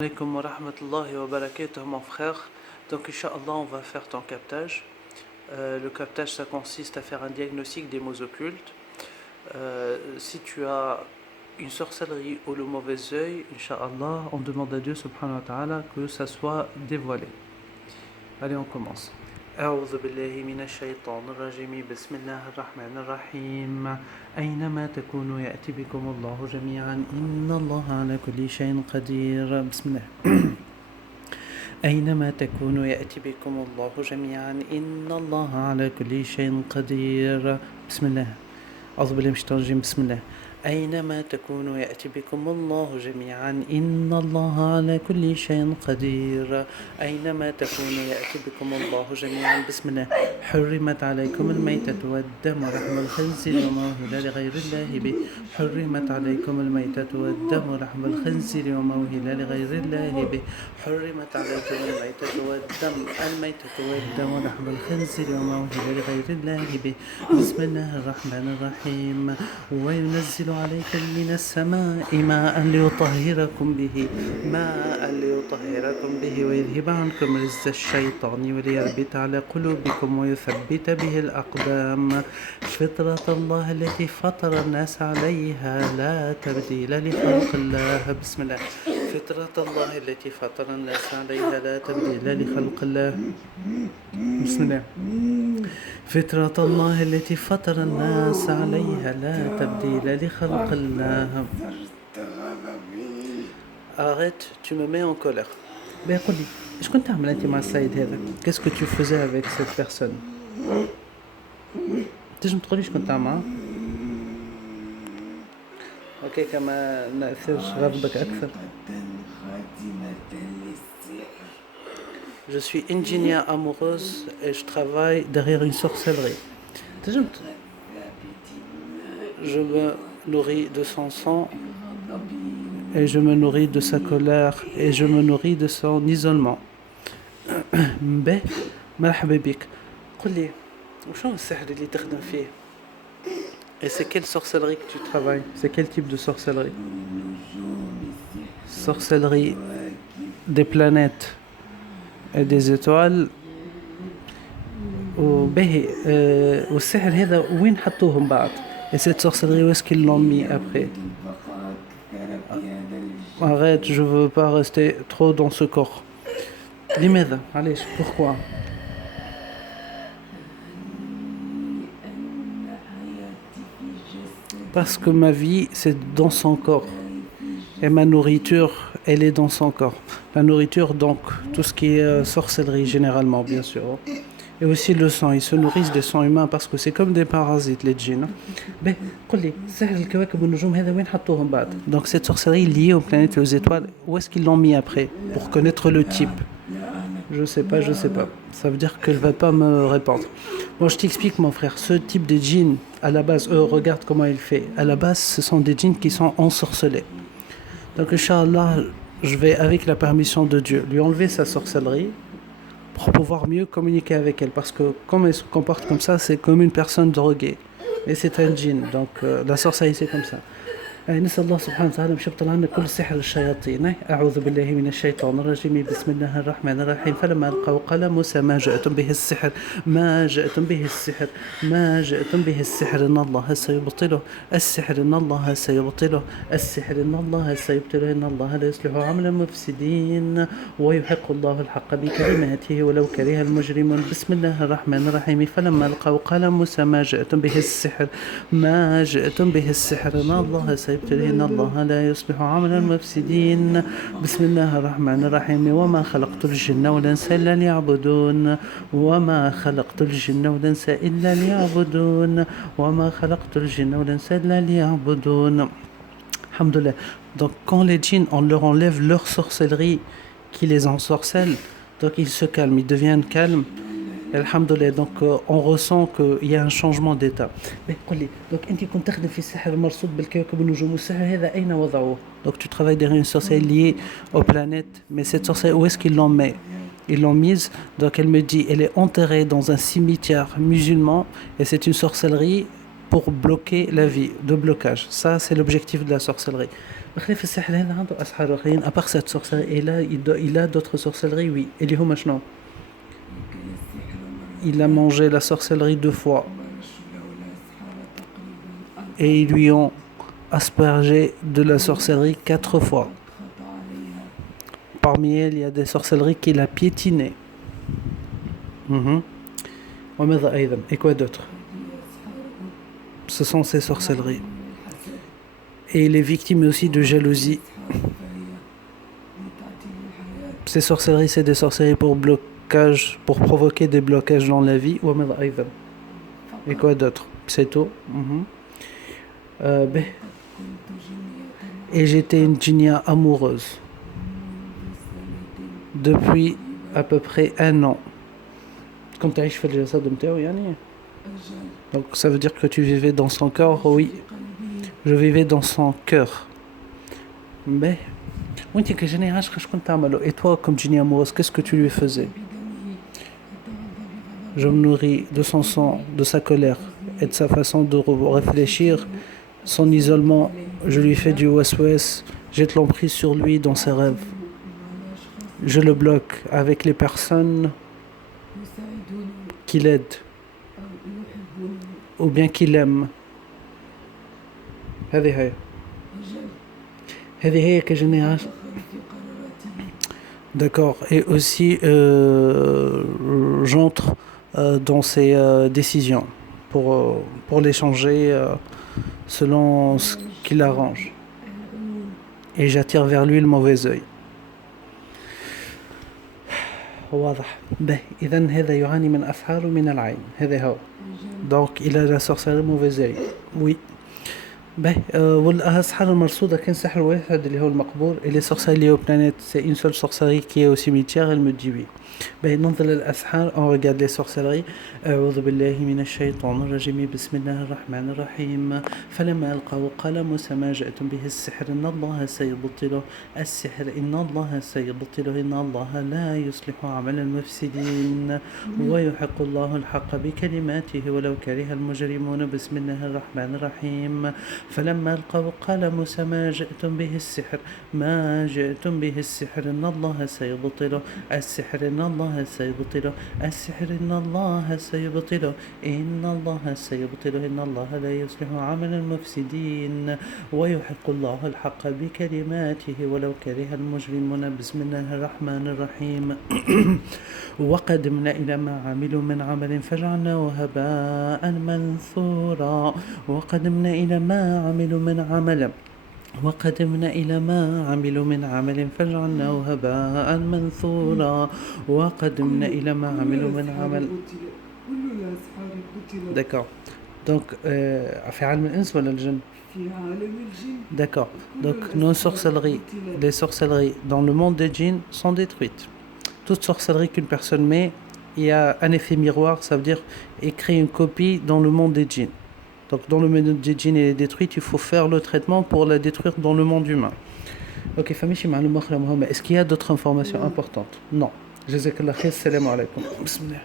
Alaikum wa rahmatullahi wa barakatuh, mon frère. Donc, Inch'Allah, on va faire ton captage. Le captage, ça consiste à faire un diagnostic des mots occultes. Si tu as une sorcellerie ou le mauvais œil, Inch'Allah, on demande à Dieu subhanahu wa ta'ala que ça soit dévoilé. Allez, on commence. أعوذ بالله من الشيطان الرجيم بسم الله الرحمن الرحيم أينما تكونوا يأتي بكم الله جميعا إن الله على كل شيء قدير بسم الله أينما تكونوا يأتي بكم الله جميعا إن الله على كل شيء قدير بسم الله أعوذ بالله من الشيطان الرجيم بسم الله أينما تكونوا يأتي بكم الله جميعا إن الله على كل شيء قدير أينما تكونوا يأتي بكم الله جميعا بسم الله حرمت عليكم الميتة والدم ولحم الخنزير وما أهل لغير الله به حرمت عليكم الميتة والدم ولحم الخنزير وما أهل لغير الله به حرمت عليكم الميتة والدم ولحم الخنزير وما أهل لغير الله به بسم الله الرحمن الرحيم وينزل عليكم من السماء ماء ليطهركم به ويذهب عنكم رجز الشيطان وليربط على قلوبكم ويثبت به الأقدام فطرة الله التي فطر الناس عليها لا تبديل لخلق الله بسم الله فطرة الله التي فطر الناس عليها لا تبديل لخلق الله بسم الله فطرة الله التي فطر الناس عليها لا تبديل لخلق الله Arrête, tu me mets en colère. Ben, قولي ايش كنت تعمل انت مع السيد هذا؟ Qu'est-ce que tu faisais avec cette personne? تنجم تقولي ايش كنت تعمل؟ اوكي كما نأثرش غضبك اكثر. Je suis ingénieure amoureuse et je travaille derrière une sorcellerie. Je me nourris de son sang et je me nourris de sa colère et je me nourris de son isolement. به مرحبا بك قل لي وشو السحر اللي تخدم فيه et c'est quelle sorcellerie que tu travailles c'est quel type de sorcellerie sorcellerie des planètes et des étoiles وبه والسحر هذا وين حطوهم بعض et cette sorcellerie où est-ce qu'ils l'ont mis après arrête je veux pas rester trop dans ce corps لماذا علاش pourquoi parce que ma vie c'est dans son corps et ma nourriture elle est dans son corps la nourriture donc tout ce qui est sorcellerie généralement bien sûr et aussi le sang ils se nourrissent des sangs humains parce que c'est comme des parasites les djinns ben قل لي سحر الكواكب والنجوم هذا وين حطوهم بعد donc cette sorcellerie liée aux planètes et aux étoiles où est-ce qu'ils l'ont mis après pour connaître le type je sais pas ça veut dire qu'elle va pas me répondre bon je t'explique mon frère ce type de djinns à la base regarde comment il fait à la base ce sont des djinns qui sont ensorcelés donc Inch'Allah je vais avec la permission de Dieu lui enlever sa sorcellerie pour pouvoir mieux communiquer avec elle parce que comme elle se comporte comme ça c'est comme une personne droguée et c'est un djinn donc la sorcellerie c'est comme ça نسأل الله سبحانه وتعالى باش يبطل عنا كل سحر الشياطين أعوذ بالله من الشيطان الرجيم بسم الله الرحمن الرحيم فلما ألقوا قال موسى ما جئتم به السحر ما جئتم به السحر إن الله سيبطله السحر إن الله سيبطله إن الله لا يصلح عمل المفسدين ويحق الله الحق بكلماته ولو كره المجرمون بسم الله الرحمن الرحيم فلما ألقوا قال موسى ما جئتم به السحر إن الله سيبطله إن الله لا يصلح عمل المفسدين بسم الله الرحمن الرحيم وما خلقت الجن والإنس إلا ليعبدون Alhamdoulilah. Donc quand les djinns on leur enlève leur sorcellerie qui les ensorcelle donc ils se calment, ils deviennent calmes Alhamdoulilah, donc on ressent qu'il y a un changement d'état. Mais donc انت كنت تخدم في السحر المرصود بالكواكب والنجوم والسحر هذا أين وضعوه donc tu travailles derrière une sorcellerie liée aux planètes mais cette sorcellerie où est-ce qu'ils l'ont mis ils l'ont mise donc elle me dit elle est enterrée dans un cimetière musulman et c'est une sorcellerie pour bloquer la vie de blocage ça c'est l'objectif de la sorcellerie بخلاف السحر هذا عنده أسحار آخرين à part cette sorcellerie et là il a d'autres sorcelleries oui اللي هما شنو il a mangé la sorcellerie 2 fois et ils lui ont aspergé de la sorcellerie 4 fois. Parmi elles, il y a des sorcelleries qu'il a piétinées. Et quoi d'autre? Ce sont ces sorcelleries. Et il est victime aussi de jalousie. Ces sorcelleries, c'est des sorcelleries pour blocage, pour provoquer des blocages dans la vie. Et quoi d'autre? C'est tout. Et j'étais une djinia amoureuse depuis à peu près 1 an. Comme tu as fait le jasad de yani. Donc ça veut dire que tu vivais dans son corps, oui. Je vivais dans son cœur. Mais et toi comme djinia amoureuse, qu'est-ce que tu lui faisais? Je me nourris de son sang, de sa colère et de sa façon de réfléchir. Son isolement, je lui fais du waswas, jette l'emprise sur lui dans ses rêves. Je le bloque avec les personnes qui l'aident ou bien qui l'aiment. D'accord. Et aussi, j'entre dans ses décisions pour les changer selon ce qu'il arrange. Et j'attire vers lui le mauvais œil. واضح. إذن هذا يعاني من أسحار من العين. هذا هو. Donc il a la sorcellerie mauvais œil. Oui. والأسحار المرصودة كان سحر واحد اللي هو المقبول. Et les sorcelleries liées aux planètes, c'est une seule sorcellerie qui est au cimetière. Elle me dit oui. ننظر للأسحار. On regarde les sorcelleries. أعوذ بالله من الشيطان الرجيم. بسم الله الرحمن الرحيم. فلما ألقوا قال موسى ما جئتم به السحر إن الله سيبطله. السحر إن الله سيبطله إن الله لا يصلح عمل المفسدين ويحق الله الحق بكلماته ولو كره المجرمون. بسم الله الرحمن الرحيم. فلما ألقوا قال موسى ما جئتم به السحر ما جئتم به السحر إن الله سيبطله. السحر إن الله سيبطله. السحر إن الله سيبطله إن الله سيبطله إن الله لا يصلح عمل المفسدين ويحق الله الحق بكلماته ولو كره المجرمون. بسم الله الرحمن الرحيم. وقدمنا إلى ما عملوا من عمل فجعلناه هباء منثورا. وقدمنا إلى ما عملوا من عمل وقدمنا إلى ما عملوا من عمل فجعلناه هباء منثورا. وقدمنا إلى ما عملوا من عمل. D'accord. Donc, في عالم الإنس ولا الجن؟ D'accord. Donc, nos sorcelleries, les sorcelleries dans le monde des djinns sont détruites. Toute sorcellerie qu'une personne met, il y a un effet miroir, ça veut dire il crée une copie dans le monde des djinns. Donc dans le monde des djinns elle est détruite, il faut faire le traitement pour la détruire dans le monde humain. Ok, famille, est-ce qu'il y a d'autres informations importantes? Non. Jazakallah khair, salam alaikum. Bismillah.